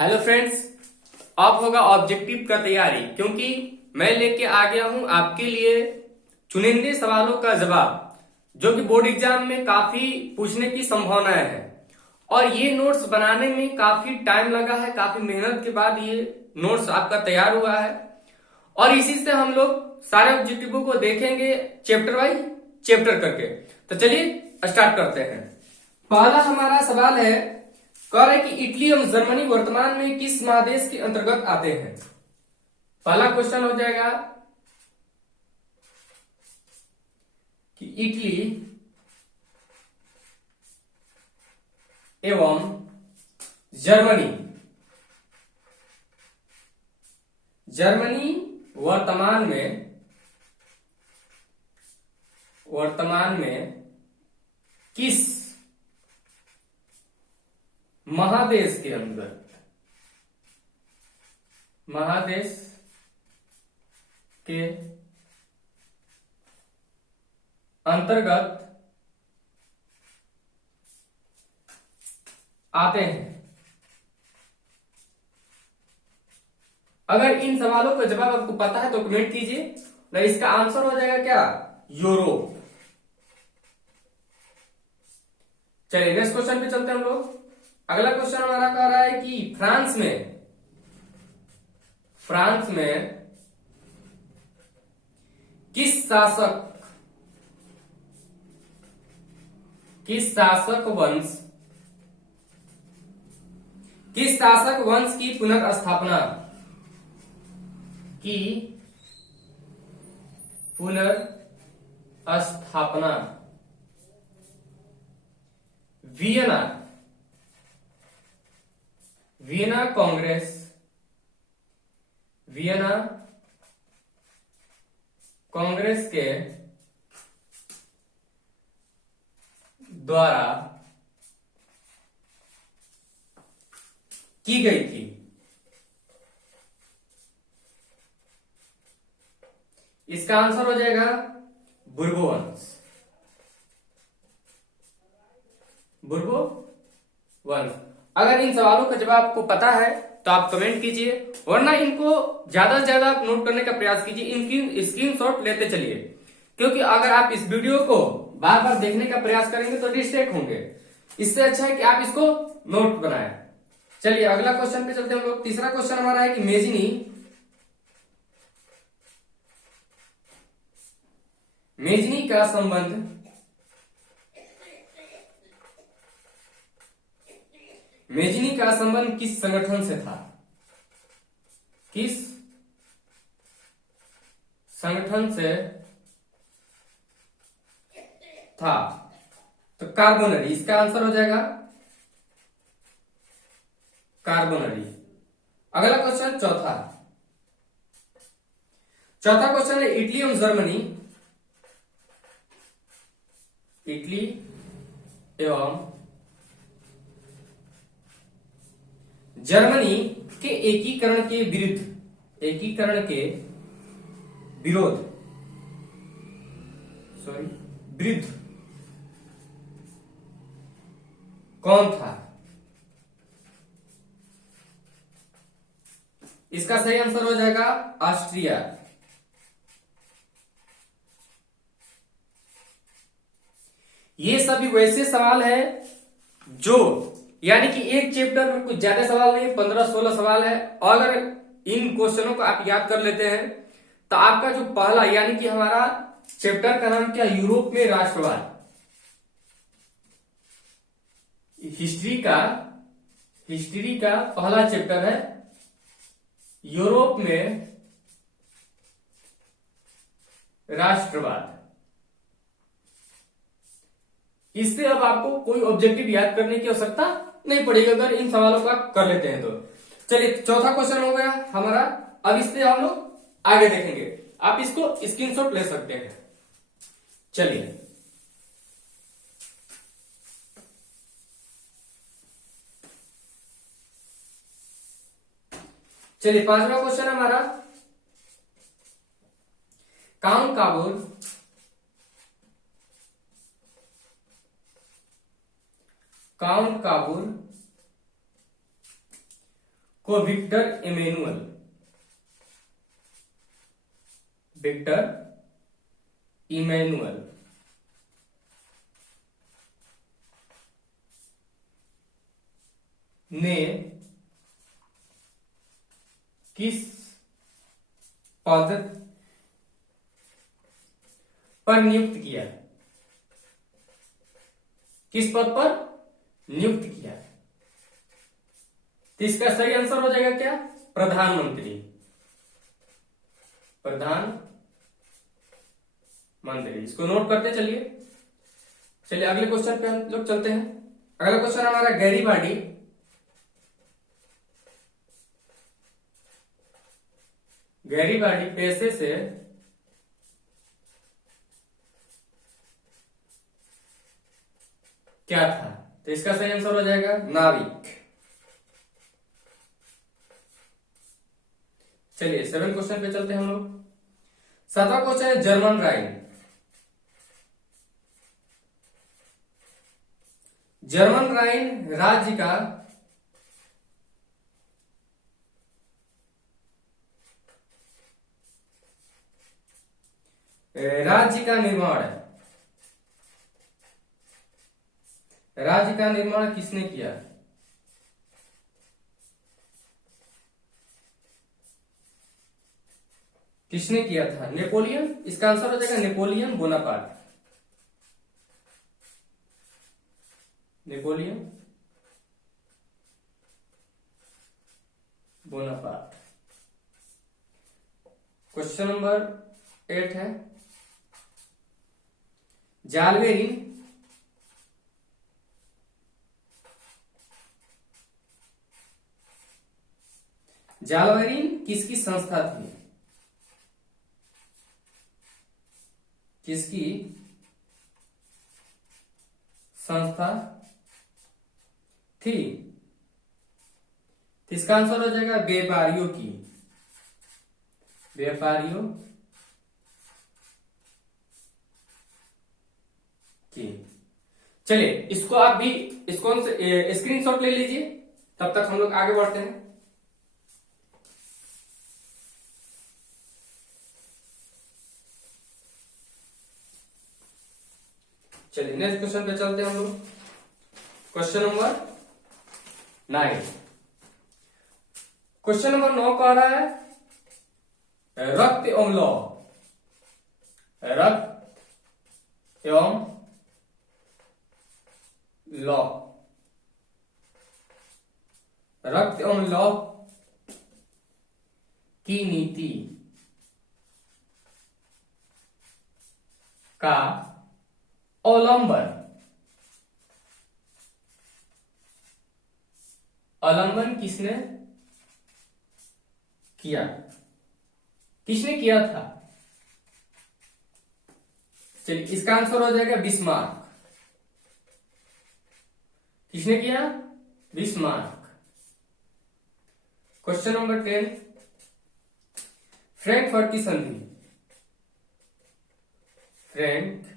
Hello friends, अब होगा objective का तैयारी क्योंकि मैं लेके आ गया हूं आपके लिए चुनिंदे सवालों का जवाब जो कि बोर्ड एग्जाम में काफी पूछने की संभावनाएं है। और ये नोट्स बनाने में काफी टाइम लगा है, काफी मेहनत के बाद ये नोट्स आपका तैयार हुआ है। और इसी से हम लोग सारे ऑब्जेक्टिवों को देखेंगे चैप्टर वाइज चैप्टर करके। तो चलिए स्टार्ट करते हैं। पहला हमारा सवाल है, कह रहे कि इटली एवं जर्मनी वर्तमान में किस महादेश के अंतर्गत आते हैं। पहला क्वेश्चन हो जाएगा कि इटली एवं जर्मनी जर्मनी वर्तमान में किस महादेश के अंतर्गत आते हैं। अगर इन सवालों का जवाब आपको पता है तो कमेंट कीजिए। ना इसका आंसर हो जाएगा क्या, यूरोप। चलिए नेक्स्ट क्वेश्चन पे चलते हैं हम लोग। अगला क्वेश्चन हमारा कह रहा है कि फ्रांस में किस शासक वंश की पुनर्स्थापना वियना कांग्रेस के द्वारा की गई थी। इसका आंसर हो जाएगा बुर्बो वंश। अगर इन सवालों का जवाब आपको पता है तो आप कमेंट कीजिए, वरना इनको ज्यादा से ज्यादा आप नोट करने का प्रयास कीजिए। इनकी स्क्रीनशॉट लेते चलिए, क्योंकि अगर आप इस वीडियो को बार बार देखने का प्रयास करेंगे तो डिस्ट्रैक्ट होंगे। इससे अच्छा है कि आप इसको नोट बनाएं। चलिए अगला क्वेश्चन पे चलते हैं हम लोग। तीसरा क्वेश्चन हमारा है कि मेजनी का संबंध किस संगठन से था। किस संगठन से था? तो कार्बोनरी। इसका आंसर हो जाएगा कार्बोनरी। अगला क्वेश्चन चौथा क्वेश्चन है, इटली एवं जर्मनी के एकीकरण के विरुद्ध कौन था? इसका सही आंसर हो जाएगा ऑस्ट्रिया। ये सभी वैसे सवाल है जो यानी कि एक चैप्टर में कुछ ज्यादा सवाल नहीं, 15-16 सवाल है। और अगर इन क्वेश्चनों को आप याद कर लेते हैं तो आपका जो पहला यानी कि हमारा चैप्टर का नाम क्या, यूरोप में राष्ट्रवाद। हिस्ट्री का पहला चैप्टर है यूरोप में राष्ट्रवाद। इससे अब आपको कोई ऑब्जेक्टिव याद करने की आवश्यकता नहीं पड़ेगी अगर इन सवालों का कर लेते हैं तो। चलिए चौथा क्वेश्चन हो गया हमारा। अब इससे हम लोग आगे देखेंगे। आप इसको स्क्रीनशॉट ले सकते हैं। चलिए पांचवा क्वेश्चन हमारा, काउंट काबूल को विक्टर इमैनुअल ने किस पद पर नियुक्त किया? किस पद पर नियुक्त किया? तो इसका सही आंसर हो जाएगा क्या? प्रधानमंत्री। इसको नोट करते चलिए। अगले क्वेश्चन पे हम लोग चलते हैं। अगला क्वेश्चन हमारा गैरीबाडी पेशे से क्या था? तो इसका सही आंसर हो जाएगा नाविक। चलिए 7 क्वेश्चन पे चलते हैं हम लोग। 7वां क्वेश्चन है जर्मन राइन। जर्मन राइन राज्य का राज्य का निर्माण किसने किया? किसने किया था? नेपोलियन। इसका आंसर हो जाएगा नेपोलियन बोनापार्ट। क्वेश्चन नंबर 8 है जालवेरिन किसकी संस्था थी? किसकी संस्था थी? इसका आंसर हो जाएगा व्यापारियों की। चलिए इसको आप भी स्क्रीनशॉट ले लीजिए, तब तक हम लोग आगे बढ़ते हैं। चलिए नेक्स्ट क्वेश्चन पे चलते हैं हम लोग। Question number 9। क्वेश्चन नंबर 9 कह रहा है रक्त एवं लौ की नीति का अवलंबन किसने किया था? चलिए इसका आंसर हो जाएगा बिस्मार्क। किसने किया? बिस्मार्क। क्वेश्चन नंबर 10 फ्रैंकफर्ट की संधि। फ्रैंकफर्ट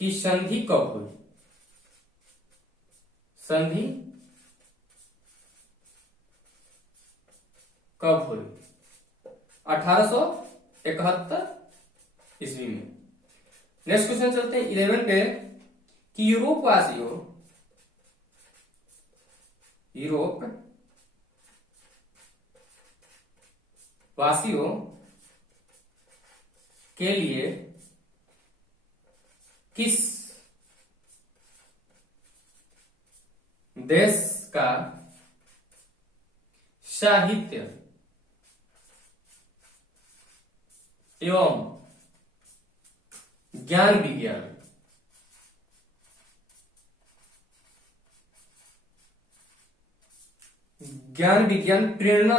की संधि कब हुई? 1871 ईस्वी में। नेक्स्ट क्वेश्चन चलते हैं 11 पे कि यूरोप वासियों के लिए किस देश का साहित्य एवं ज्ञान विज्ञान प्रेरणा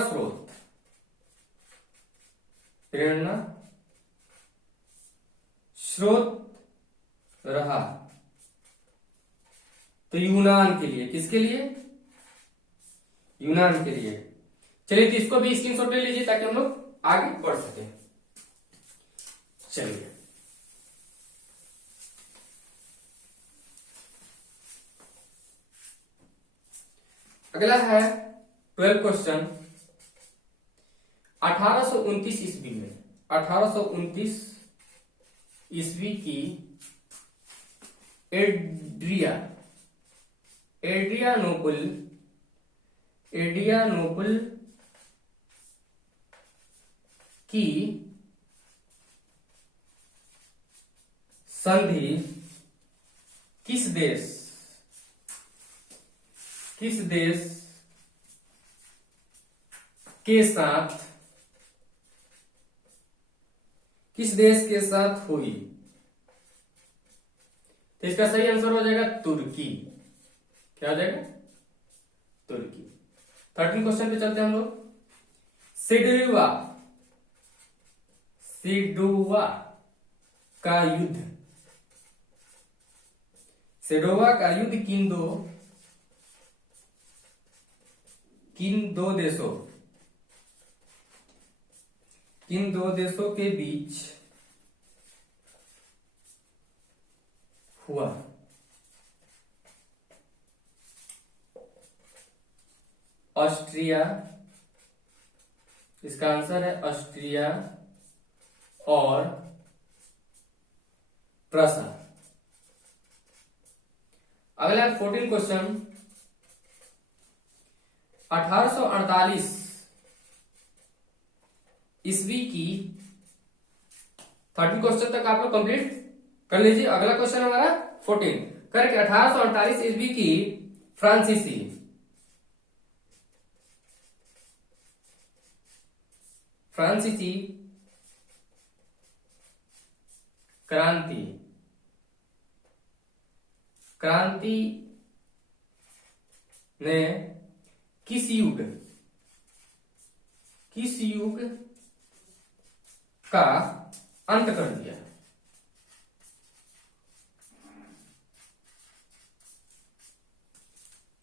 स्रोत रहा? तो यूनान के लिए। किसके लिए? यूनान के लिए। चलिए तो इसको भी स्क्रीनशॉट ले लीजिए ताकि हम लोग आगे बढ़ सके। चलिए अगला है 12 क्वेश्चन। 1829 ईस्वी में 1829 ईस्वी की एड्रियानोपल की संधि किस देश के साथ हुई? तो इसका सही आंसर हो जाएगा तुर्की। क्या हो जाएगा? तुर्की। 13 क्वेश्चन पे चलते हैं हम लोग। सिडुआ का युद्ध किन दो देशों के बीच हुआ? ऑस्ट्रिया, इसका आंसर है ऑस्ट्रिया और प्रसा। अगला 14 क्वेश्चन। 1848 ईस्वी की 13 क्वेश्चन तक आप लोग कंप्लीट कर लीजिए। अगला क्वेश्चन हमारा 14 करेक्ट। 1848 ईस्वी की फ्रांसीसी क्रांति ने किस युग का अंत कर दिया?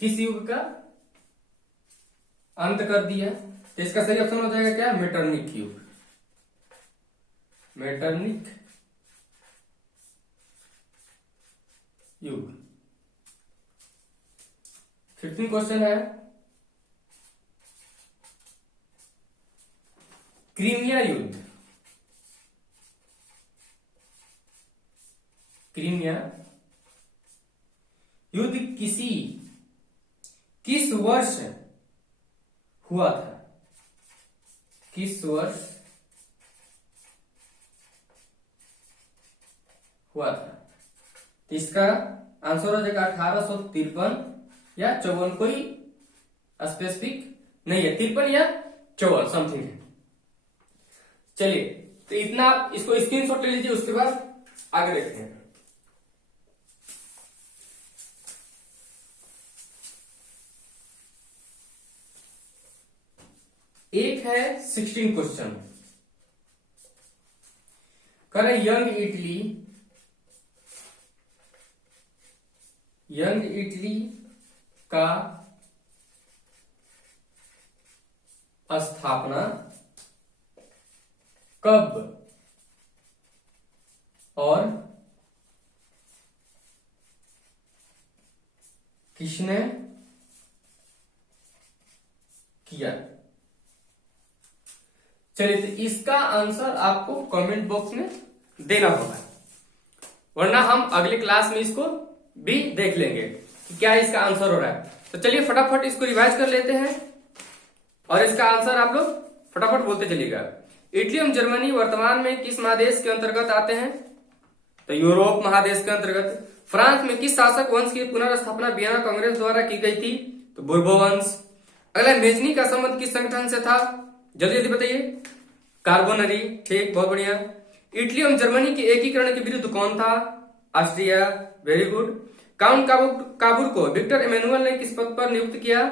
किस युग का अंत कर दिया? तो इसका सही ऑप्शन हो जाएगा क्या? मेटरनिक युग। मेटरनिक युग। 15 क्वेश्चन है। क्रीमिया युद्ध किस वर्ष हुआ था? किस वर्ष हुआ था? तो इसका आंसर हो जाएगा 1853 या 54, कोई स्पेसिफिक नहीं है, 53 या 54 समथिंग है। चलिए, तो इतना आप इसको स्क्रीनशॉट ले लीजिए, उसके बाद आगे देखते हैं। एक है 16 क्वेश्चन। करें यंग इटली का स्थापना कब और किसने किया? चलिए, तो इसका आंसर आपको कमेंट बॉक्स में देना होगा, वरना हम अगले क्लास में इसको भी देख लेंगे कि क्या इसका आंसर हो रहा है। तो चलिए फटाफट इसको रिवाइज कर लेते हैं और इसका आंसर आप लोग फटाफट बोलते चलिएगा। इटली एवं जर्मनी वर्तमान में किस महादेश के अंतर्गत आते हैं? तो यूरोप महादेश के अंतर्गत। फ्रांस में किस शासक वंश की पुनर्स्थापना वियना कांग्रेस द्वारा की गई थी? तो बुर्बो वंश। अगला, मेजनी का संबंध किस संगठन से था? जल्दी जल्दी बताइए। कार्बोनरी। ठीक, बहुत बढ़िया। इटली एवं जर्मनी के एकीकरण के विरुद्ध कौन था? ऑस्ट्रिया। Very good. काउंट काबूर को विक्टर इमैनुअल ने किस पद पर नियुक्त किया?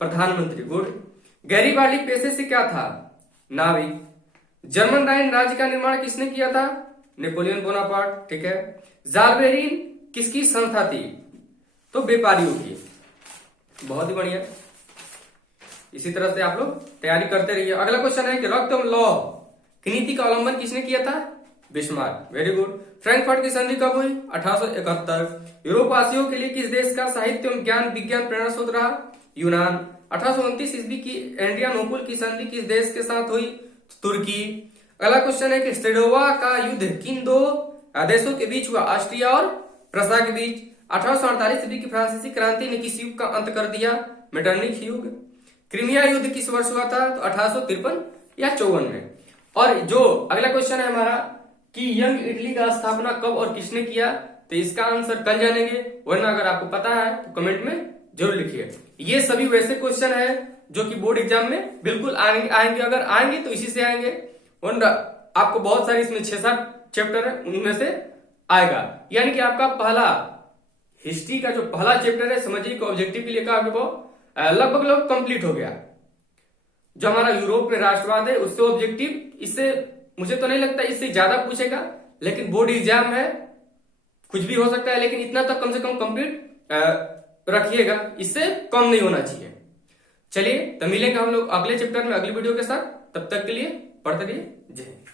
प्रधानमंत्री। गुड। गैरीबाल्डी पेशे से क्या था? नाविक। जर्मन राइन राज्य का निर्माण किसने किया था? Napoleon Bonaparte. ठीक है। जालबेरिन किसकी संस्था थी? तो व्यापारियों की। बहुत ही बढ़िया। इसी तरह से आप लोग तैयारी करते रहिए। अगला क्वेश्चन है कि रक्त लॉ की नीति का अवलंबन किसने किया था? बिस्मार्क। Very good. फ्रैंकफर्ट की संधि कब हुई? 1871। यूरोपवासियों के लिए किस देश का साहित्य एवं ज्ञान विज्ञान प्रेरणा स्रोत रहा? यूनान। 1829 ईस्वी की एड्रियानोपुल की संधि किस देश के साथ हुई? तुर्की। अगला क्वेश्चन है कि स्टेडोवा का युद्ध किन दो देशों के बीच हुआ? ऑस्ट्रिया और प्रसा के बीच। 1848 ईस्वी की फ्रांसीसी क्रांति ने किस युग का अंत कर दिया? मेटरनिक युग। क्रीमिया युद्ध किस वर्ष हुआ था? तो 1853 या 54 में। और जो अगला क्वेश्चन है हमारा कि यंग इटली का स्थापना कब और किसने किया? तो इसका आंसर कल जानेंगे, वरना अगर आपको पता है तो कमेंट में जरूर लिखिए। ये सभी वैसे क्वेश्चन है जो कि बोर्ड एग्जाम में बिल्कुल आएंगे, अगर आएंगे तो इसी से आएंगे, वरना आपको बहुत सारे इसमें 6-7 चैप्टर है उनमें से आएगा। यानी कि आपका पहला हिस्ट्री का जो पहला चैप्टर है समझिए कि ऑब्जेक्टिव के लिए का आपको लगभग कंप्लीट हो गया। जो हमारा यूरोप में राष्ट्रवाद है उससे ऑब्जेक्टिव, इससे मुझे तो नहीं लगता इससे ज्यादा पूछेगा, लेकिन बोर्ड एग्जाम है कुछ भी हो सकता है, लेकिन इतना तक कम से कम कंप्लीट रखिएगा, इससे कम नहीं होना चाहिए। चलिए तो मिलेंगे हम लोग अगले चैप्टर में अगली वीडियो के साथ, तब तक के लिए पढ़ते रहिए। जय हिंद।